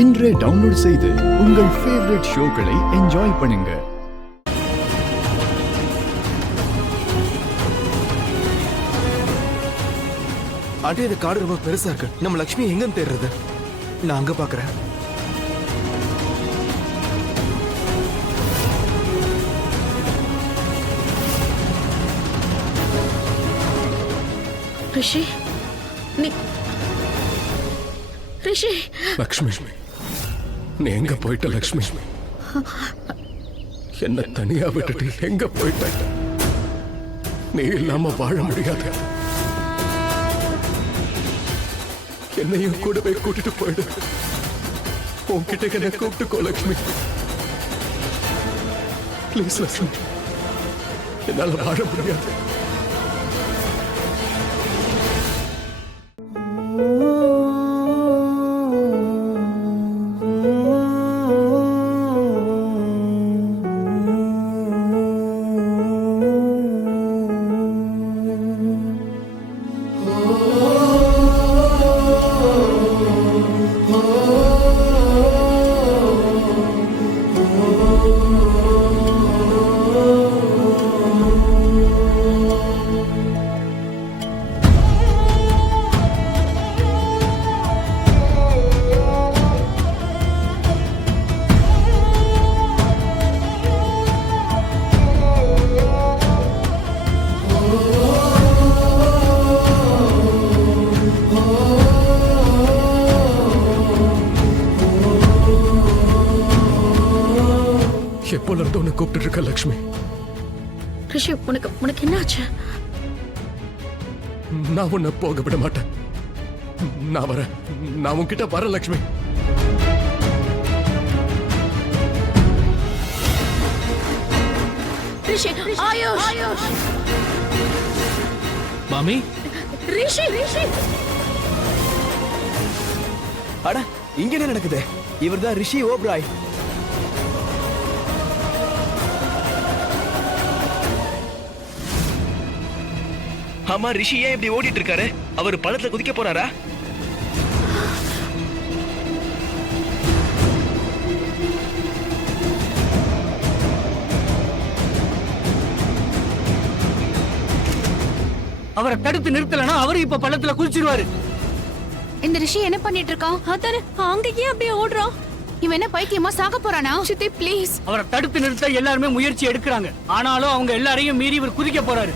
இன்றே டவுன்லோட் செய்து உங்கள் ஃபேவரட் ஷோக்களை என்ஜாய் பண்ணுங்க. ஆண்டி, இந்த காடு ரொம்ப பெருசா இருக்கு. நம்ம லட்சுமி எங்கன்னு தேடுறது? நான் அங்க பாக்குறேன். ரிஷி, ரிஷி. லக்ஷ்மி, நீ எங்க போயிட்ட? லக்ஷ்மி, என்ன தனியா விட்டுட்டு எங்க போயிட்ட? நீ இல்லாம வாழ முடியாது. என்னையும் கூடவே கூட்டிட்டு போயிடு. உன்கிட்ட என்ன கூப்பிட்டுக்கோ லக்ஷ்மி. பிளீஸ் லக்ஷ்மி, என்னால வாழ முடியாது. எப்போல இருந்து உன்னை கூப்பிட்டு இருக்க லக்ஷ்மி? ரிஷி, உனக்கு என்ன ஆச்சு? நான் உன்னை போக விட மாட்டேன். நான் வரேன். நான் உன்கிட்ட வரேன் லக்ஷ்மி. ரிஷி, ஆயுஷ். மாமி, ரிஷி. அட, இங்க என்ன நடக்குது? இவர்தான் ரிஷி ஓப்ராய். ஆமா, ரிஷி ஏன் இப்படி ஓடிட்டு இருக்காரு? அவர் பள்ளத்துல குதிக்க போறாரா? அவரை தடுத்து நிறுத்தலனா அவரு இப்ப பள்ளத்துல குதிச்சிருவாரு. இந்த ரிஷி என்ன பண்ணிட்டு இருக்கான்? அதானே அங்கேயே அப்படியே ஓடுறான். இவன் என்ன பைத்தியமா சாக போறானா? சித்தி ப்ளீஸ். அவரை தடுத்து நிறுத்த எல்லாருமே முயற்சி எடுக்கிறாங்க. ஆனாலும் அவங்க எல்லாரையும் மீறி இவர் குதிக்க போறாரு.